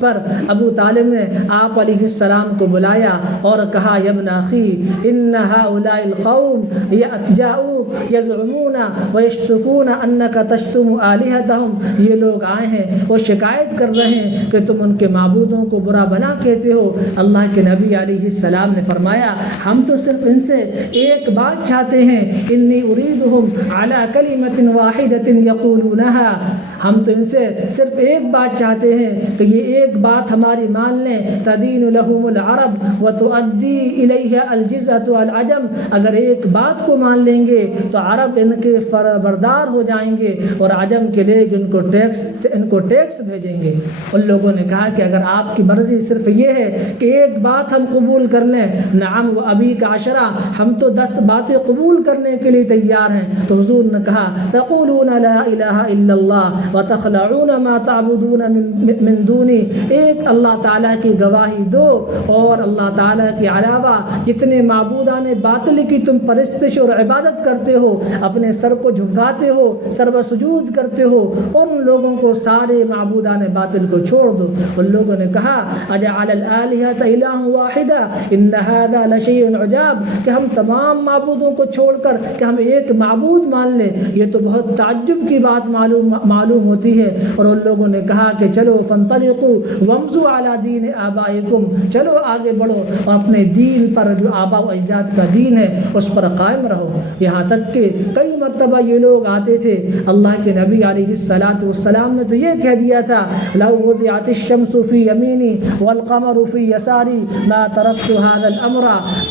پر ابو طالب نے آپ علیہ السلام کو بلایا اور کہا، یا ابن اخی ان هؤلاء القوم جاءوك يزعمون ويشتكون انك تشتم الهتهم، یہ لوگ آئے ہیں وہ شکایت کر رہے ہیں کہ تم ان کے معبودوں کو برا بنا کہتے ہو۔ اللہ کے نبی علیہ السلام نے فرمایا، ہم تو صرف ان سے ایک بات چاہتے ہیں، انی اریدهم على كلمة واحدة يقولونها، ہم تو ان سے صرف ایک بات چاہتے ہیں کہ یہ ایک بات ہماری مان لیں، تدین لہم العرب وتؤدی الیہ الجزۃ العجم، اگر ایک بات کو مان لیں گے تو عرب ان کے فربردار ہو جائیں گے اور عجم کے لوگ ان کو ٹیکس بھیجیں گے۔ ان لوگوں نے کہا کہ اگر آپ کی مرضی صرف یہ ہے کہ ایک بات ہم قبول کر لیں، نعم و ابی کا عشرہ، ہم تو 10 باتیں قبول کرنے کے لیے تیار ہیں۔ تو حضور نے کہا، تقولون لا الہ الا اللہ وتخلعون ما تعبدون من دونی، ایک اللہ تعالیٰ کی گواہی دو اور اللہ تعالیٰ کے علاوہ جتنے معبودان باطل کی تم پرستش اور عبادت کرتے ہو، اپنے سر کو جھکاتے ہو، سرو سجود کرتے ہو، ان لوگوں کو سارے معبودان باطل کو چھوڑ دو۔ ان لوگوں نے کہا، اجعل الآلہۃ الہ واحدہ ان ھذا لشیء عجاب، کہ ہم تمام معبودوں کو چھوڑ کر کہ ہم ایک معبود مان لیں، یہ تو بہت تعجب کی بات معلوم ہوتی ہے۔ اور ان لوگوں نے کہا کہ چلو فانطلقوا وامضوا علی دین آبائکم، چلو آگے بڑھو اور اپنے دین پر جو آباء و اجداد کا دین ہے اس پر قائم رہو۔ یہاں تک کہ کئی مرتبہ یہ لوگ آتے تھے، اللہ کے نبی علیہ الصلاۃ والسلام نے تو یہ کہہ دیا تھا، لو وضعت الشمس فی یمینی والقمر فی یساری ما ترکت ھذا الامر،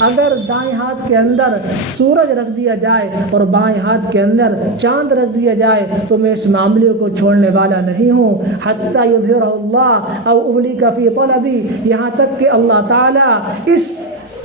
اگر دائیں ہاتھ کے اندر سورج رکھ دیا جائے اور بائیں ہاتھ کے اندر چاند رکھ دیا جائے تو میں اس معاملے کو چھوڑنے والا نہیں ہوں، حتی یظہرہ اللہ او اہلک فی طلبی، یہاں تک کہ اللہ تعالیٰ اس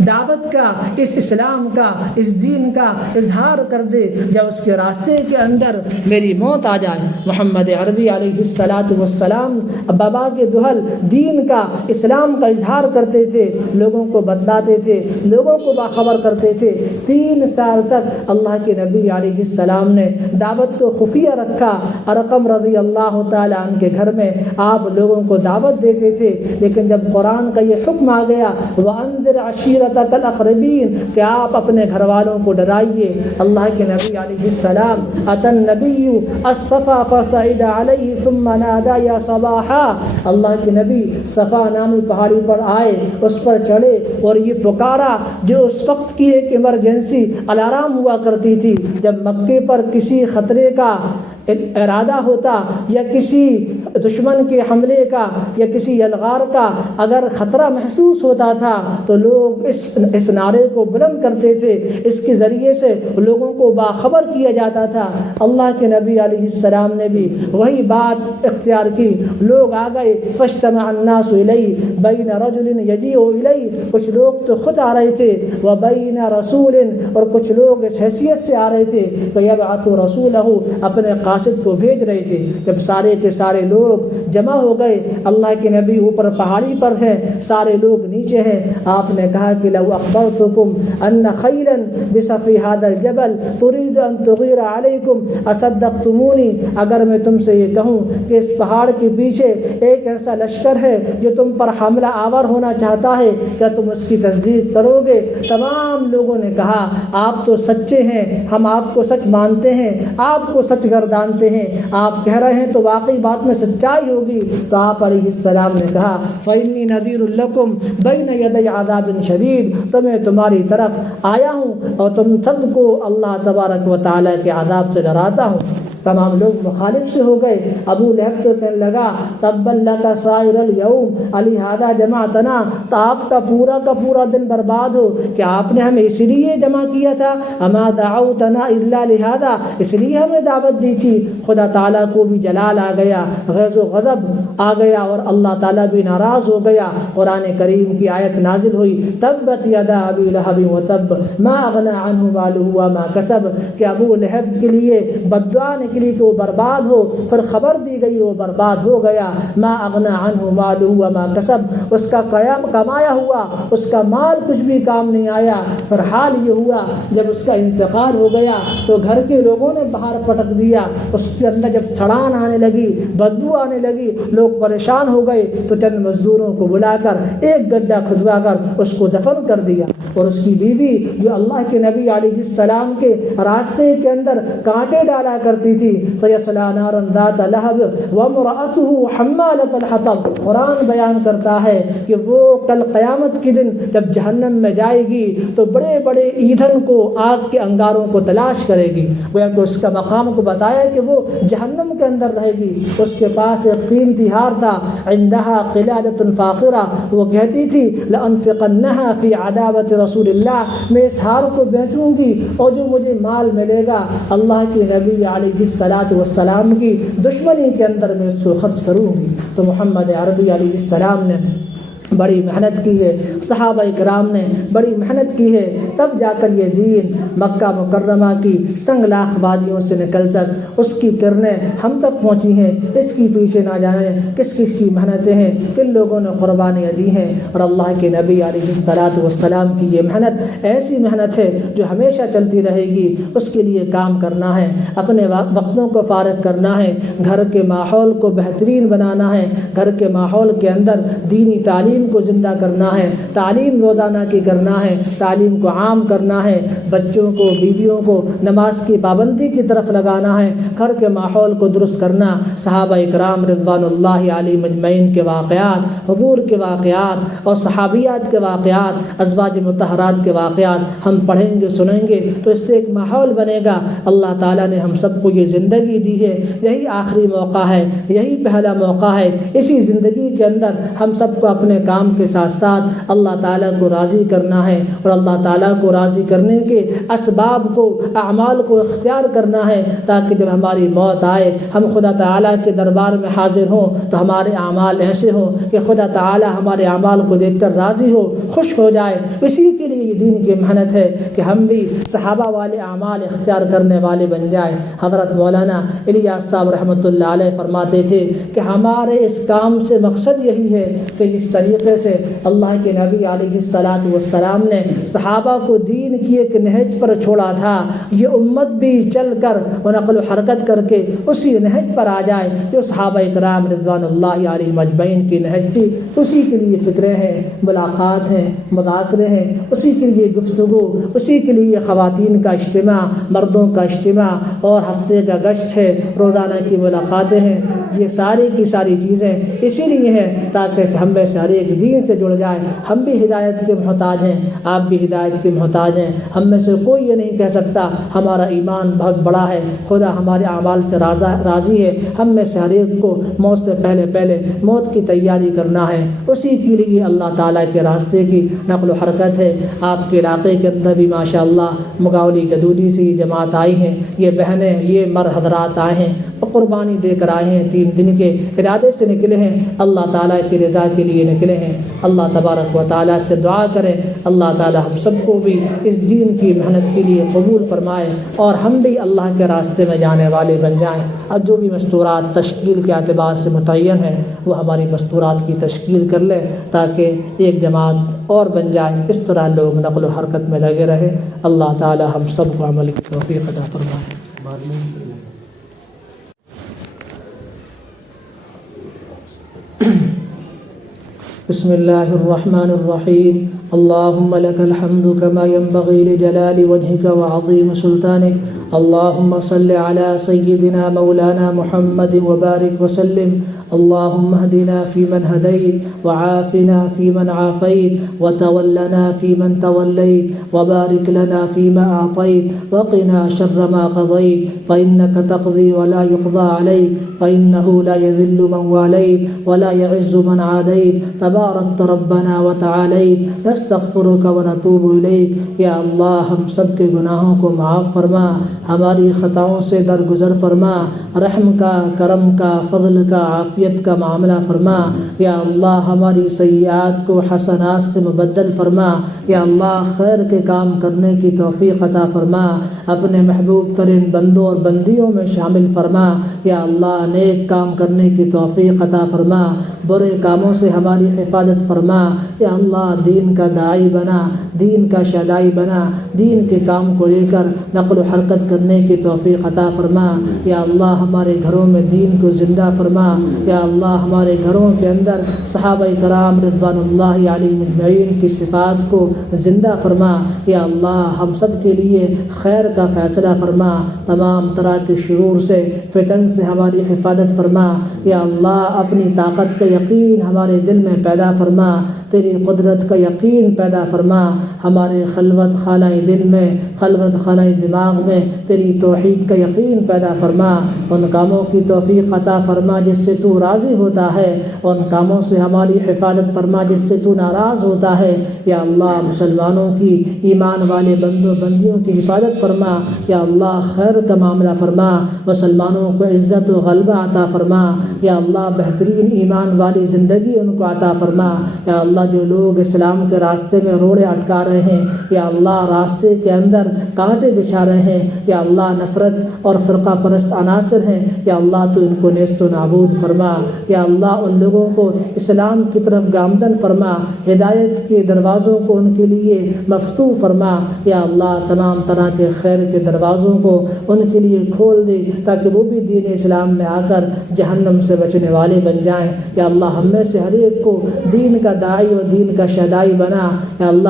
دعوت کا، اس اسلام کا، اس دین کا اظہار کر دے جب اس کے راستے کے اندر میری موت آ جائے۔ محمد عربی علیہ الصلاۃ والسلام بابا کے دہل دین کا، اسلام کا اظہار کرتے تھے، لوگوں کو بتلاتے تھے، لوگوں کو باخبر کرتے تھے۔ 3 سال تک اللہ کے نبی علیہ السلام نے دعوت کو خفیہ رکھا۔ ارقم رضی اللہ تعالیٰ عنہ کے گھر میں آپ لوگوں کو دعوت دیتے تھے، لیکن جب قرآن کا یہ حکم آ گیا، وَأَنذِرْ عَشِيرَتَكَ الْأَقْرَبِينَ، کہ آپ اپنے گھر والوں کو ڈرائیے، اللہ کے نبی علیہ السلام أَتَى النَّبِيُّ الصَّفَا فَصَعِدَ عَلَيْهِ ثُمَّ نَادَى يَا صَبَاحًا، اللہ کے نبی صفا نامی پہاڑی پر آئے، اس پر چڑھے اور یہ پکارا جو اس وقت کی ایک ایمرجنسی الارم ہوا کرتی تھی، جب مکے پر کسی خطرے کا ارادہ ہوتا یا کسی دشمن کے حملے کا یا کسی یلغار کا اگر خطرہ محسوس ہوتا تھا تو لوگ اس نعرے کو بلند کرتے تھے، اس کے ذریعے سے لوگوں کو باخبر کیا جاتا تھا۔ اللہ کے نبی علیہ السلام نے بھی وہی بات اختیار کی، لوگ آ گئے، فاجتمع الناس الیہ بین رجل یجیء الیہ، کچھ لوگ تو خود آ رہے تھے، وبین رسول، اور کچھ لوگ اس حیثیت سے آ رہے تھے کہ یبعث رسولہ، اپنے قاصد کو بھیج رہے تھے۔ جب سارے کے سارے لوگ جمع ہو گئے، اللہ کے نبی اوپر پہاڑی پر ہیں، سارے لوگ نیچے ہیں، آپ نے کہا کہ لو اخبرتکم ان خیلا بصفی هذا الجبل تريد ان تغیر علیکم اصدقتمونی، اگر میں تم سے یہ کہوں کہ اس پہاڑ کے پیچھے ایک ایسا لشکر ہے جو تم پر حملہ آور ہونا چاہتا ہے، کیا تم اس کی تصدیق کرو گے؟ تمام لوگوں نے کہا، آپ تو سچے ہیں، ہم آپ کو سچ مانتے ہیں، آپ کو سچ گردانتے ہیں، آپ کہہ رہے ہیں تو واقعی بات میں سچائی ہوگی۔ تو آپ علیہ السلام نے کہا، فإنی نذیر لکم بین یدی عذاب شدید، تو میں تمہاری طرف آیا ہوں اور تم سب کو اللہ تبارک و تعالیٰ کے عذاب سے ڈراتا ہوں۔ تمام لوگ مخالف سے ہو گئے۔ ابو لہب تو کہنے لگا تبا لک سائر الیوم لہذا جمعتنا، تو آپ کا پورا دن برباد ہو کہ آپ نے ہمیں اس لیے جمع کیا تھا، اما دعوتنا الا لہذا، اس لیے ہمیں دعوت دی تھی۔ خدا تعالیٰ کو بھی جلال آ گیا، غیظ و غضب آ گیا اور اللہ تعالیٰ بھی ناراض ہو گیا۔ قرآن کریم کی آیت نازل ہوئی تبت یدا ابی لہب وتب ما اغنی عنہ مالہ وما کسب، کہ ابو لہب کے لیے بد دعا نکلی کہ وہ برباد ہو، پھر خبر دی گئی وہ برباد ہو گیا۔ ما اغنی عنہ مالہ وما کسب، اس کا کمایا ہوا اس کا مال کچھ بھی کام نہیں آیا۔ پھر حال یہ ہوا جب اس کا انتقال ہو گیا تو گھر کے لوگوں نے باہر پٹک دیا، اس کے اندر جب سڑان آنے لگی، بدبو آنے لگی، لوگ پریشان ہو گئے تو چند مزدوروں کو بلا کر ایک گڈھا کھدوا کر اس کو دفن کر دیا۔ اور اس کی بیوی جو اللہ کے نبی علیہ السلام کے راستے کے اندر کانٹے ڈالا کرتی تھی، سیصلی نارا ذات لہب وامرأتہ حمالۃ الحطب، قرآن بیان کرتا ہے کہ وہ کل قیامت کے دن جب جہنم میں جائے گی تو بڑے بڑے ایندھن کو، آگ کے انگاروں کو تلاش کرے گی۔ گویا کہ اس کا مقام کو بتایا کہ وہ جہنم کے اندر رہے گی۔ اس کے پاس ایک قیمتی ہار تھا، عندہا قلادۃ فاخرہ، وہ کہتی تھی لانفقنہا فی عداوت رسول اللہ، میں اس ہار کو بیچوں گی اور جو مجھے مال ملے گا اللہ کے نبی علیہ الصلاۃ والسلام کی دشمنی کے اندر میں اس کو خرچ کروں گی۔ تو محمد عربی علیہ السلام نے بڑی محنت کی ہے، صحابہ کرام نے بڑی محنت کی ہے، تب جا کر یہ دین مکہ مکرمہ کی سنگ لاخ وادیوں سے نکل کر اس کی کرنیں ہم تک پہنچی ہیں۔ اس کی پیچھے نہ جانے کس کس کی محنتیں ہیں، کن لوگوں نے قربانیاں دی ہیں، اور اللہ کے نبی علیہ الصلاۃ والسلام کی یہ محنت ایسی محنت ہے جو ہمیشہ چلتی رہے گی۔ اس کے لیے کام کرنا ہے، اپنے وقتوں کو فارغ کرنا ہے، گھر کے ماحول کو بہترین بنانا ہے، گھر کے ماحول کے اندر دینی تعلیم کو زندہ کرنا ہے، تعلیم روزانہ کی کرنا ہے، تعلیم کو عام کرنا ہے، بچوں کو، بیویوں کو نماز کی پابندی کی طرف لگانا ہے، گھر کے ماحول کو درست کرنا۔ صحابہ اکرام رضوان اللہ علیہم اجمعین کے واقعات، حضور کے واقعات اور صحابیات کے واقعات، ازواج مطہرات کے واقعات ہم پڑھیں گے، سنیں گے تو اس سے ایک ماحول بنے گا۔ اللہ تعالیٰ نے ہم سب کو یہ زندگی دی ہے، یہی آخری موقع ہے، یہی پہلا موقع ہے۔ اسی زندگی کے اندر ہم سب کو اپنے کام کے ساتھ ساتھ اللہ تعالیٰ کو راضی کرنا ہے، اور اللہ تعالیٰ کو راضی کرنے کے اسباب کو، اعمال کو اختیار کرنا ہے، تاکہ جب ہماری موت آئے ہم خدا تعالیٰ کے دربار میں حاضر ہوں تو ہمارے اعمال ایسے ہوں کہ خدا تعالیٰ ہمارے اعمال کو دیکھ کر راضی ہو، خوش ہو جائے۔ اسی کے لیے یہ دین کی محنت ہے کہ ہم بھی صحابہ والے اعمال اختیار کرنے والے بن جائیں۔ حضرت مولانا الیاس صاحب رحمۃ اللہ علیہ فرماتے تھے کہ ہمارے اس کام سے مقصد یہی ہے کہ اس طریقے سے اللہ کے نبی علیہ الصلاۃ والسلام نے صحابہ کو دین کی ایک نہج پر چھوڑا تھا، یہ امت بھی چل کر و نقل و حرکت کر کے اسی نہج پر آ جائے جو صحابہ کرام رضوان اللہ علیہم اجمعین کی نہج تھی۔ اسی کے لیے فکریں ہیں، ملاقات ہیں، مذاکرے ہیں، اسی کے لیے گفتگو، اسی کے لیے خواتین کا اجتماع، مردوں کا اجتماع اور ہفتے کا گشت ہے، روزانہ کی ملاقاتیں ہیں۔ یہ ساری کی ساری چیزیں اسی لیے ہیں تاکہ ہم میں سے ہر ایک دین سے جڑ جائے۔ ہم بھی ہدایت کے محتاج ہیں، آپ بھی ہدایت کے محتاج ہیں۔ ہم میں سے کوئی یہ نہیں کہہ سکتا ہمارا ایمان بہت بڑا ہے، خدا ہمارے اعمال سے راضی ہے۔ ہم میں سے ہر ایک کو موت سے پہلے موت کی تیاری کرنا ہے۔ اسی کے لیے اللہ تعالیٰ کے راستے کی نقل و حرکت ہے۔ آپ کے علاقے کے اندر بھی ماشاءاللہ مگاولی گدولی سے یہ جماعت آئی ہیں، یہ بہنیں، یہ مرد حضرات آئے ہیں، قربانی دے کر آئے ہیں، 3 دن کے ارادے سے نکلے ہیں، اللہ تعالیٰ کی رضا کے لیے نکلے ہیں۔ اللہ تبارک و تعالیٰ سے دعا کریں اللہ تعالیٰ ہم سب کو بھی اس دین کی محنت کے لیے قبول فرمائے اور ہم بھی اللہ کے راستے میں جانے والے بن جائیں۔ اب جو بھی مستورات تشکیل کے اعتبار سے متعین ہیں وہ ہماری مستورات کی تشکیل کر لیں تاکہ ایک جماعت اور بن جائے، اس طرح لوگ نقل و حرکت میں لگے رہے۔ اللہ تعالیٰ ہم سب کو عمل کی توفیق عطا فرمائے۔ بسم اللہ الرحمن الرحیم۔ اللہم لک الحمد کما ينبغی لجلال وجہک وعظیم سلطانک اللهم صل على سيدنا مولانا محمد وبارك وسلم. اللهم اهدنا فيمن هديت وعافنا فيمن عافيت وتولنا فيمن توليت وبارك لنا فيما أعطيت وقنا شر ما قضيت فإنك تقضي ولا يقضى عليك فإنه لا يذل من واليت ولا يعز من عاديت تباركت ربنا وتعاليت. نستغفرك ونتوب إليك. یا اللہ ہم سب کے گناہوں کو معاف فرما, ہماری خطاؤں سے درگزر فرما, رحم کا, کرم کا, فضل کا, عافیت کا معاملہ فرما. یا اللہ ہماری سیئات کو حسنات سے مبدل فرما. یا اللہ خیر کے کام کرنے کی توفیق عطا فرما, اپنے محبوب ترین بندوں اور بندیوں میں شامل فرما. یا اللہ نیک کام کرنے کی توفیق عطا فرما, برے کاموں سے ہماری حفاظت فرما. یا اللہ دین کا داعی بنا, دین کا شدائی بنا, دین کے کام کو لے کر نقل و حرکت کرنے کی توفیق عطا فرما. یا اللہ ہمارے گھروں میں دین کو زندہ فرما. یا اللہ ہمارے گھروں کے اندر صحابہ کرام رضوان اللہ علیہم اجمعین کی صفات کو زندہ فرما. یا اللہ ہم سب کے لیے خیر کا فیصلہ فرما, تمام طرح کے شرور سے, فتن سے ہماری حفاظت فرما. یا اللہ اپنی طاقت کا یقین ہمارے دل میں پیدا فرما, تیری قدرت کا یقین پیدا فرما. ہمارے خلوت خانہ دل میں, خلوت خانہ دماغ میں تیری توحید کا یقین پیدا فرما. ان کاموں کی توفیق عطا فرما جس سے تو راضی ہوتا ہے, ان کاموں سے ہماری حفاظت فرما جس سے تو ناراض ہوتا ہے. یا اللہ مسلمانوں کی, ایمان والے بندوں بندیوں کی حفاظت فرما. یا اللہ خیر کا معاملہ فرما, مسلمانوں کو عزت و غلبہ عطا فرما. یا اللہ بہترین ایمان والی زندگی ان کو عطا فرما. یا اللہ جو لوگ اسلام کے راستے میں روڑے اٹکا رہے ہیں, یا اللہ راستے کے اندر کانٹے بچھا رہے ہیں, یا اللہ نفرت اور فرقہ پرست عناصر ہیں, یا اللہ تو ان کو نیست و نابود فرما. یا اللہ ان لوگوں کو اسلام کی طرف گامزن فرما, ہدایت کے دروازوں کو ان کے لیے مفتوح فرما. یا اللہ تمام طرح کے خیر کے دروازوں کو ان کے لیے کھول دے تاکہ وہ بھی دین اسلام میں آ کر جہنم سے بچنے والے بن جائیں. یا اللہ ہم میں سے ہر ایک کو دین کا داعی اور دین کا شدائی بنا. یا اللہ